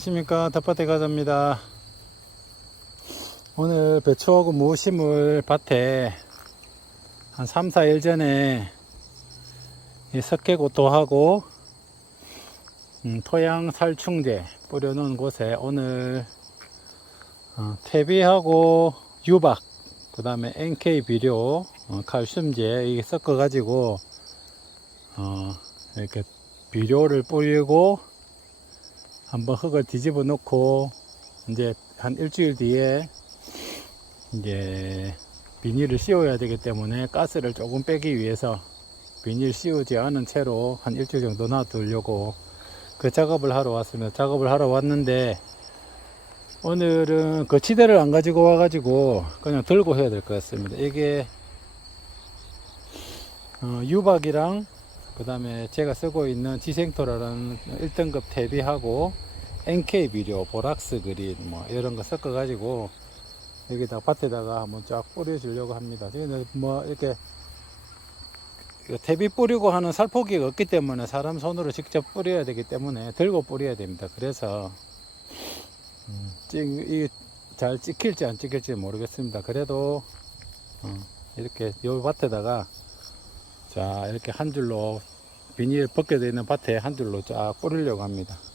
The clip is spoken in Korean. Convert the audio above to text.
안녕하십니까. 텃밭에 가자입니다. 오늘 배추하고 무 심을 밭에 한 3, 4일 전에 이 석회고토하고 음, 토양 살충제 뿌려놓은 곳에 오늘 어, 퇴비하고 유박 그 다음에 NK 비료 어, 칼슘제 섞어 가지고 어, 이렇게 비료를 뿌리고 한번 흙을 뒤집어 놓고 이제 한 일주일 뒤에 이제 비닐을 씌워야 되기 때문에 가스를 조금 빼기 위해서 비닐 씌우지 않은 채로 한 일주일 정도 놔두려고 그 작업을 하러 왔습니다. 작업을 하러 왔는데 오늘은 거치대를 안 가지고 와가지고 그냥 들고 해야 될 것 같습니다. 이게 어, 유박이랑 그 다음에 제가 쓰고 있는 지생토라는 1등급 퇴비하고 NK 비료, 보락스 그린 뭐 이런 거 섞어 가지고 여기다 밭에다가 한번 쫙 뿌려 주려고 합니다. 저희는 뭐 이렇게 그 퇴비 뿌리고 하는 살포기가 없기 때문에 사람 손으로 직접 뿌려야 되기 때문에 들고 뿌려야 됩니다. 그래서 음, 이잘 찍힐지 안 찍힐지 모르겠습니다. 그래도 어, 이렇게 요 밭에다가 자 이렇게 한 줄로 비닐 벗겨져 있는 밭에 한 줄로 쫙 뿌리려고 합니다.